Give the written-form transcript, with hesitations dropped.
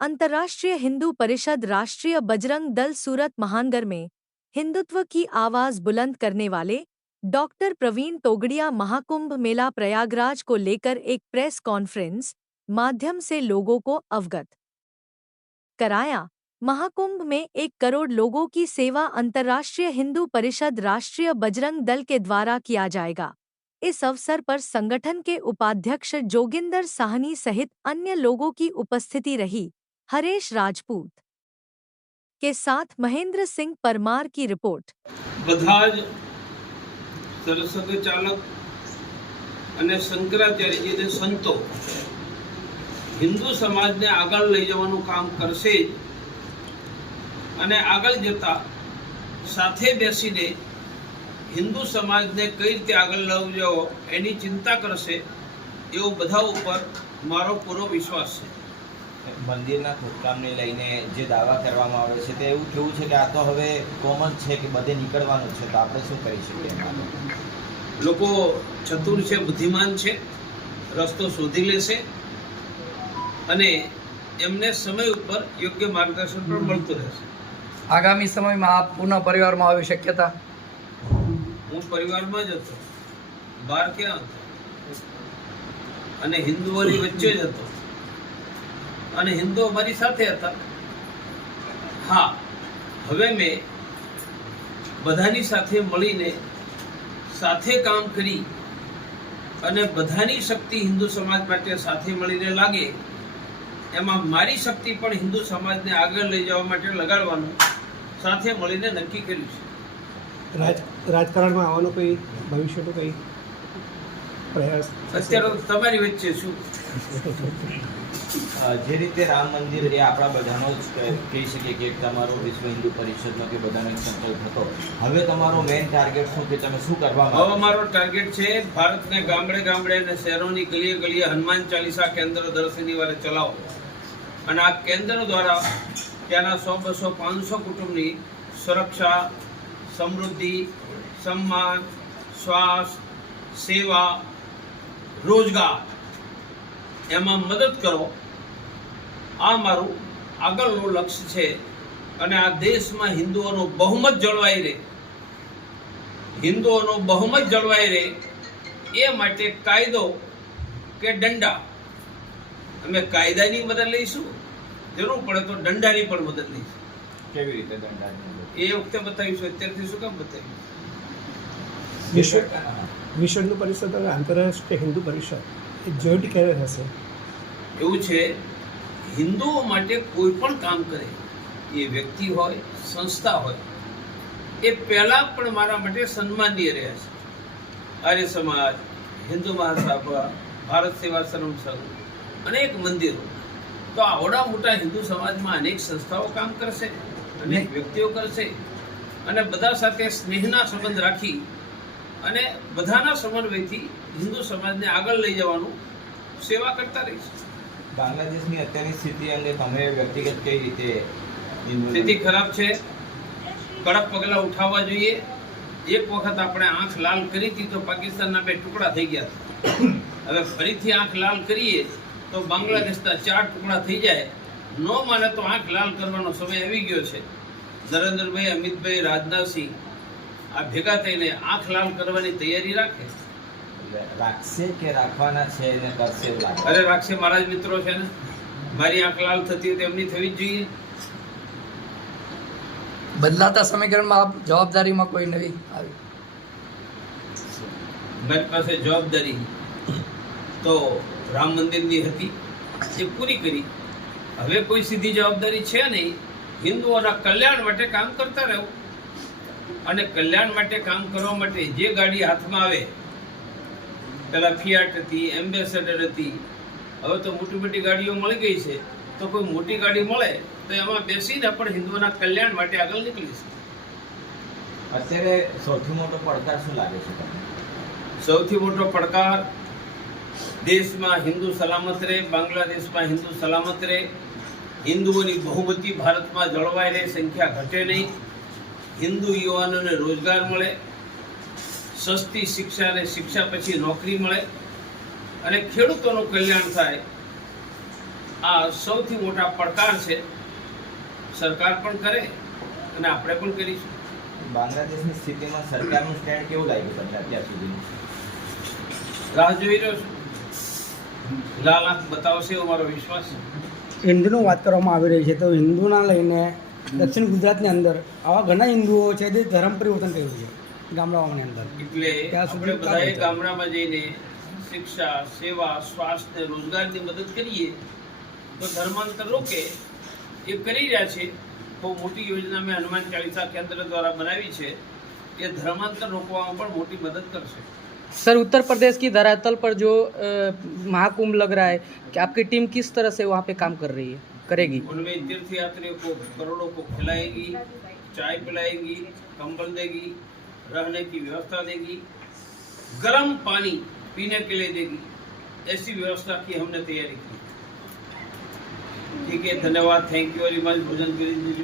अंतर्राष्ट्रीय हिंदू परिषद राष्ट्रीय बजरंग दल सूरत महानगर में हिंदुत्व की आवाज बुलंद करने वाले डॉक्टर प्रवीण तोगड़िया महाकुंभ मेला प्रयागराज को लेकर एक प्रेस कॉन्फ्रेंस माध्यम से लोगों को अवगत कराया। महाकुंभ में 1 करोड़ लोगों की सेवा अंतर्राष्ट्रीय हिंदू परिषद राष्ट्रीय बजरंग दल के द्वारा किया जाएगा। इस अवसर पर संगठन के उपाध्यक्ष जोगिंदर साहनी सहित अन्य लोगों की उपस्थिति रही। हरेश राजपूत के साथ महेंद्र सिंह परमार की रिपोर्ट। बधाज सरसंघ चालक અને શંકરાચાર્યજી સંતો હિન્દુ સમાજને આગળ લઈ જવાનું કામ કરશે અને આગળ જતા સાથે બેસીને હિન્દુ સમાજને કઈ રીતે આગળ લઈ જવો એની ચિંતા કરશે એવો બધા ઉપર મારો પૂરો વિશ્વાસ છે। મંદિરના ખોદકામને લઈને જે દાવા કરવામાં આવે છે તે એવું કેવું છે કે આ તો હવે કોમન છે કે બધે નીકળવાનું છે, તો આપણે શું કરી શકીએ? લોકો ચતુર છે, બુદ્ધિમાન છે, રસ્તો શોધી લેશે અને એમને સમય ઉપર યોગ્ય માર્ગદર્શન પણ મળતું રહેશે। આગામી સમયમાં આપ પુનઃ પરિવારમાં આવી શક્યતા? હું પરિવારમાં જ હતો, બહાર ક્યાં હતો, અને હિન્દુઓની વચ્ચે જ હતો અને હિન્દુ અમારી સાથે હતા। હા, હવે મેં બધાની સાથે મળીને સાથે કામ કરી અને બધાની શક્તિ હિન્દુ સમાજ માટે સાથે મળીને લાગે એમાં મારી શક્તિ પણ હિન્દુ સમાજને આગળ લઈ જવા માટે લગાડવાનું સાથે મળીને નક્કી કર્યું છે। રાજકારણમાં આવવાનો કોઈ ભવિષ્યનો કોઈ પ્રયાસ? અત્યારે તમારી વચ્ચે શું? જે રીતે રામ મંદિર એ આપણા બધાનો જ કહી શકીએ કે તમારો વિશ્વ હિન્દુ પરિષદનો કે બધાનો એક સંકલ્પ હતો, હવે તમારો મેઇન ટાર્ગેટ શું કે તમે શું કરવા માંગો? હવે મારો ટાર્ગેટ છે ભારતને ગામડે ગામડે અને શહેરોની ગલીએ ગલીએ હનુમાન ચાલીસા કેન્દ્ર દર શનિવારે ચલાવો અને આ કેન્દ્ર દ્વારા ત્યાંના 100, 200, 500 કુટુંબની સુરક્ષા, સમૃદ્ધિ, સન્માન, સ્વાસ્થ્ય, સેવા, રોજગાર એમાં મદદ કરો, આ મારું આગળનું લક્ષ્ય છે। અને આ દેશમાં હિન્દુઓનો બહુમત જળવાઈ રહે, હિન્દુઓનો બહુમત જળવાઈ રહે એ માટે કાયદો કે દંડા, અમે કાયદાની મદદ લઈશું, જરૂર પડે તો દંડાની પણ મદદ લઈશું। કેવી રીતે દંડાની મદદ? એ વખતે બતાવીશું, અત્યારથી શું કામ બતાવ્યું? વિશ્વ હિન્દુ પરિષદ અને આંતરરાષ્ટ્રીય હિન્દુ પરિષદ એ જોઈન્ટ ક્યારે થશે? એવું છે, હિન્દુઓ માટે કોઈ પણ કામ કરે, એ વ્યક્તિ હોય, સંસ્થા હોય, એ પહેલા પણ મારા માટે સન્માનીય રહ્યા છે। આર્ય સમાજ, હિન્દુ મહાસભા, ભારત સેવાશ્રમ સંઘ, અનેક મંદિરો, તો આવડા મોટા હિન્દુ સમાજમાં અનેક સંસ્થાઓ કામ કરશે, અનેક વ્યક્તિઓ કરશે અને બધા સાથે સ્નેહના સંબંધ રાખી અને બધાના સમન્વયથી હિન્દુ સમાજને આગળ લઈ જવાનું સેવા કરતા રહીશું। બાંગ્લાદેશની અત્યારની સ્થિતિ અંગે તમે વ્યક્તિગત કઈ રીતે? સ્થિતિ ખરાબ છે, કડક પગલાં ઉઠાવવા જોઈએ। એક વખત આપણે આંખ લાલ કરી હતી તો પાકિસ્તાનના 2 ટુકડા થઈ ગયા હતા, હવે ફરીથી આંખ લાલ કરીએ તો બાંગ્લાદેશના 4 ટુકડા થઈ જાય। ન માને તો આંખ લાલ કરવાનો સમય આવી ગયો છે। નરેન્દ્રભાઈ, અમિતભાઈ, રાજનાથસિંહ આ ભેગા થઈને આંખ લાલ કરવાની તૈયારી રાખે। રાખશે કે રાખવાના છે એને કરશે એવું લાગે? અરે રાખશે, મારા જ મિત્રો છે ને, મારી આંખ લાલ થતી હોય તો એમની થવી જ જોઈએ। બદલાતા સમીકરણમાં આપ જવાબદારીમાં કોઈ નવી આવી? મારી પાસે જવાબદારી તો રામ મંદિરની હતી, એ પૂરી કરી। હવે કોઈ સીધી જવાબદારી છે નહીં, હિન્દુઓના કલ્યાણ માટે કામ કરતા રહેવું અને કલ્યાણ માટે કામ કરવા માટે જે ગાડી હાથમાં આવે, પેલા ફિયાટ હતી, એમ્બેસેડર હતી, હવે તો મોટી મોટી ગાડીઓ મળી ગઈ છે, તો કોઈ મોટી ગાડી મળે તો એમાં બેસીને પણ હિન્દુઓના કલ્યાણ માટે આગળ નીકળીશું। અત્યારે સૌથી મોટો પડકાર શું લાગે છે તમને? સૌથી મોટો પડકાર દેશમાં હિન્દુ સલામત રહે, બાંગ્લાદેશમાં હિન્દુ સલામત રહે, હિન્દુઓની બહુમતી ભારતમાં જળવાઈ રહે, સંખ્યા ઘટે નહીં, હિન્દુ યુવાનોને રોજગાર મળે, સસ્તી શિક્ષા અને શિક્ષા પછી નોકરી મળે અને ખેડૂતોનું કલ્યાણ થાય। આ સૌથી મોટા પડકાર છે. સરકાર પણ કરે અને આપણે પણ કરીશું. બાંગ્લાદેશની સ્થિતિમાં સરકારનું સ્ટેન્ડ કેવું લાગ્યું તમને અત્યાર સુધી? રાહ જોઈ રહ્યો છું. લાલ આંખ બતાવશે એવો મારો વિશ્વાસ છે. હિન્દુનું વાત કરવામાં આવી રહી છે તો હિન્દુના લઈને દક્ષિણ ગુજરાતની અંદર આવા ઘણા હિન્દુઓ છે તે ધર્મ પરિવર્તન કર્યું છે ગામડાઓની અંદર. એટલે ત્યાં સુધી આપણે બધાએ ગામડામાં જઈને શિક્ષા, સેવા, સ્વાસ્થ્ય, રોજગારની મદદ કરીએ તો ધર્માંતર રોકે. એ કરી રહ્યા છે. બહુ મોટી યોજના મેં હનુમાન ચાલીસા કેન્દ્ર દ્વારા બનાવી છે. એ ધર્માંતર રોકવામાં પણ મોટી મદદ કરશે. सर उत्तर प्रदेश की धरातल पर जो महाकुंभ लग रहा है कि आपकी टीम किस तरह से वहाँ पे काम कर रही है करेगी? उनमें तीर्थ यात्रियों को करोड़ों को खिलाएगी, चाय पिलाएगी, कंबल देगी, रहने की व्यवस्था देगी, गर्म पानी पीने के लिए देगी. ऐसी व्यवस्था की हमने तैयारी की. ठीक है, धन्यवाद. Thank you very much. भोजन के लिए